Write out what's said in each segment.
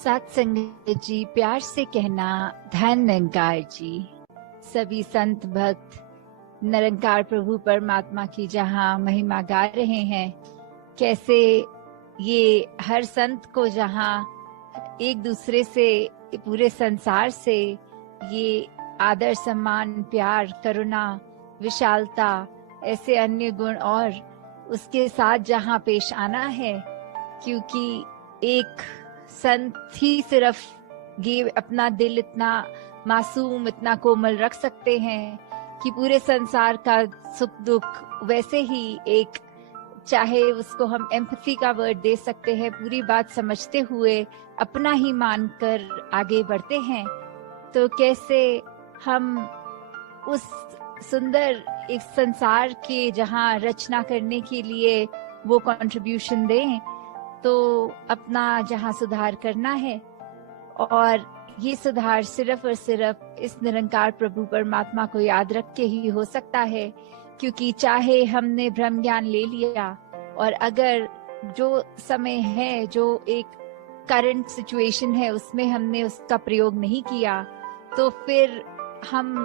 सत्संग जी, प्यार से कहना धन निरंकार जी। सभी संत भक्त निरंकार प्रभु परमात्मा की जहाँ महिमा गा रहे हैं, कैसे ये हर संत को जहाँ एक दूसरे से, पूरे संसार से ये आदर सम्मान प्यार करुणा विशालता ऐसे अन्य गुण और उसके साथ जहाँ पेश आना है, क्योंकि एक संत ही सिर्फ ये अपना दिल इतना मासूम इतना कोमल रख सकते हैं कि पूरे संसार का सुख दुख वैसे ही एक, चाहे उसको हम एम्पैथी का वर्ड दे सकते हैं, पूरी बात समझते हुए अपना ही मानकर आगे बढ़ते हैं। तो कैसे हम उस सुंदर एक संसार के जहाँ रचना करने के लिए वो कंट्रीब्यूशन दें, तो अपना जहाँ सुधार करना है, और ये सुधार सिर्फ और सिर्फ इस निरंकार प्रभु परमात्मा को याद रख के ही हो सकता है। क्योंकि चाहे हमने ब्रह्म ज्ञान ले लिया और अगर जो समय है, जो एक करंट सिचुएशन है, उसमें हमने उसका प्रयोग नहीं किया, तो फिर हम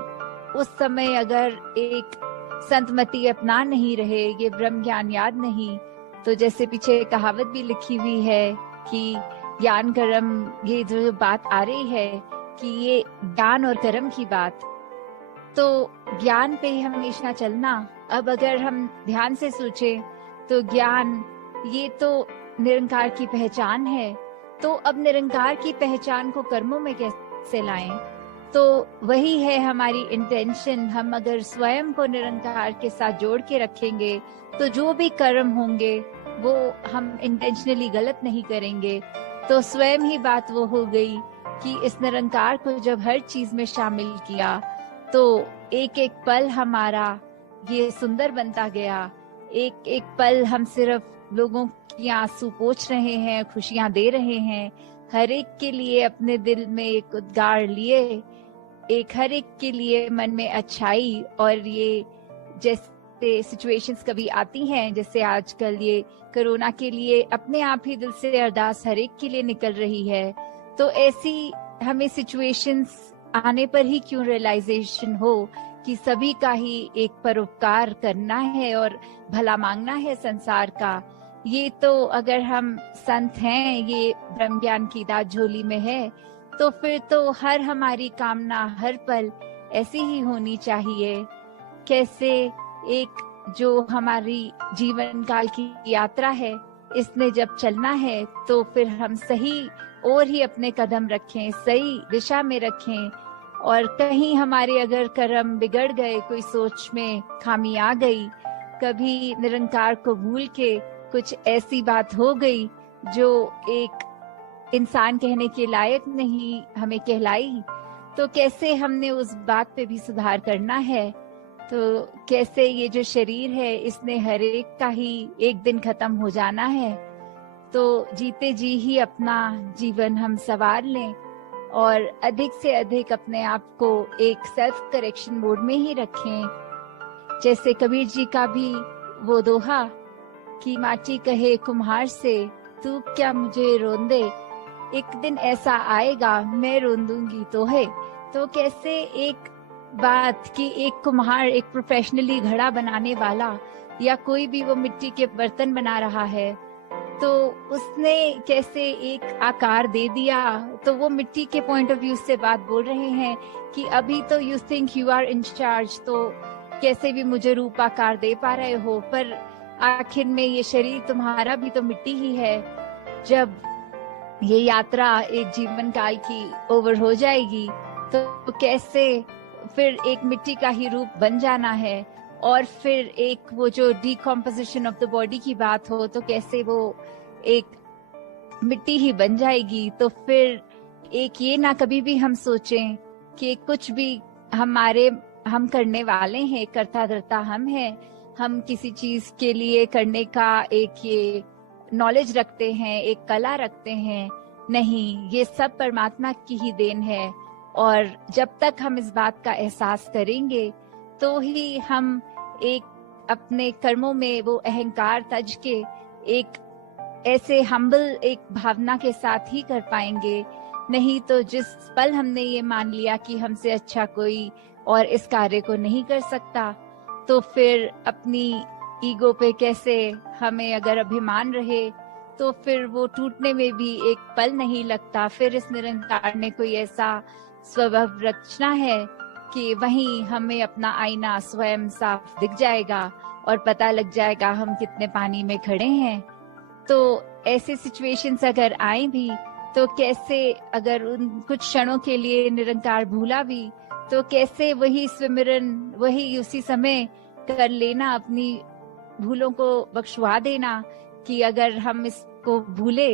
उस समय अगर एक संतमति अपना नहीं रहे, ये ब्रह्म ज्ञान याद नहीं, तो जैसे पीछे कहावत भी लिखी हुई है कि ज्ञान कर्म, ये जो बात आ रही है कि ये ज्ञान और कर्म की बात, तो ज्ञान पे ही हमेशा चलना। अब अगर हम ध्यान से सोचें तो ज्ञान ये तो निरंकार की पहचान है, तो अब निरंकार की पहचान को कर्मों में कैसे लाएं? तो वही है हमारी इंटेंशन। हम अगर स्वयं को निरंकार के साथ जोड़ के रखेंगे तो जो भी कर्म होंगे वो हम इंटेंशनली गलत नहीं करेंगे। तो स्वयं ही बात वो हो गई कि इस निरंकार को जब हर चीज में शामिल किया तो एक एक पल हमारा ये सुंदर बनता गया। एक एक पल हम सिर्फ लोगों की आंसू पोंछ रहे हैं, खुशियां दे रहे हैं, हर एक के लिए अपने दिल में एक उद्गार लिए, एक हर एक के लिए मन में अच्छाई। और ये जैसे सिचुएशंस कभी आती हैं, जैसे आजकल ये कोरोना के लिए अपने आप ही दिल से अरदास हर एक के लिए निकल रही है, तो ऐसी हमें सिचुएशंस आने पर ही क्यों रियलाइजेशन हो कि सभी का ही एक परोपकार करना है और भला मांगना है संसार का। ये तो अगर हम संत हैं, ये ब्रह्म ज्ञान की दात झोली में है, तो फिर तो हर हमारी कामना हर पल ऐसी ही होनी चाहिए। कैसे एक जो हमारी जीवन काल की यात्रा है, इसने जब चलना है तो फिर हम सही और ही अपने कदम रखें, सही दिशा में रखें। और कहीं हमारे अगर कर्म बिगड़ गए, कोई सोच में खामी आ गई, कभी निरंकार को भूल के कुछ ऐसी बात हो गई जो एक इंसान कहने के लायक नहीं हमें कहलाई, तो कैसे हमने उस बात पे भी सुधार करना है। तो कैसे ये जो शरीर है, इसने हर एक का ही एक दिन खत्म हो जाना है, तो जीते जी ही अपना जीवन हम संवार लें और अधिक से अधिक अपने आप को एक सेल्फ करेक्शन मोड में ही रखें। जैसे कबीर जी का भी वो दोहा कि माटी कहे कुम्हार से, तू क्या मुझे रोंदे, एक दिन ऐसा आएगा मैं रोंदूंगी तो है। तो कैसे एक बात कि एक कुम्हार, एक प्रोफेशनली घड़ा बनाने वाला या कोई भी वो मिट्टी के बर्तन बना रहा है, तो उसने कैसे एक आकार दे दिया, तो वो मिट्टी के पॉइंट ऑफ व्यू से बात बोल रहे हैं कि अभी तो you think you are in charge, तो कैसे भी मुझे रूप आकार दे पा रहे हो, पर आखिर में ये शरीर तुम्हारा भी तो मिट्टी ही है। जब ये यात्रा एक जीवन काल की ओवर हो जाएगी तो कैसे फिर एक मिट्टी का ही रूप बन जाना है, और फिर एक वो जो डिकम्पोजिशन ऑफ द बॉडी की बात हो, तो कैसे वो एक मिट्टी ही बन जाएगी। तो फिर एक ये ना कभी भी हम सोचें कि कुछ भी हम करने वाले हैं, कर्ता धर्ता हम हैं, हम किसी चीज के लिए करने का एक ये नॉलेज रखते हैं, एक कला रखते हैं। नहीं, ये सब परमात्मा की ही देन है। और जब तक हम इस बात का एहसास करेंगे तो ही हम एक अपने कर्मों में वो अहंकार तज के एक ऐसे हम्बल एक भावना के साथ ही कर पाएंगे। नहीं तो जिस पल हमने ये मान लिया कि हमसे अच्छा कोई और इस कार्य को नहीं कर सकता, तो फिर अपनी ईगो पे कैसे हमें अगर अभिमान रहे तो फिर वो टूटने में भी एक पल नहीं लगता। फिर इस निरंकार में कोई ऐसा स्वभाव रचना है कि वहीं हमें अपना आईना स्वयं साफ दिख जाएगा और पता लग जाएगा हम कितने पानी में खड़े हैं। तो ऐसे सिचुएशंस अगर आए भी तो कैसे, अगर उन कुछ क्षणों के लिए निरंकार भूला भी तो कैसे वही स्विमिरन, वही उसी समय कर लेना, अपनी भूलों को बख्शवा देना कि अगर हम इसको भूले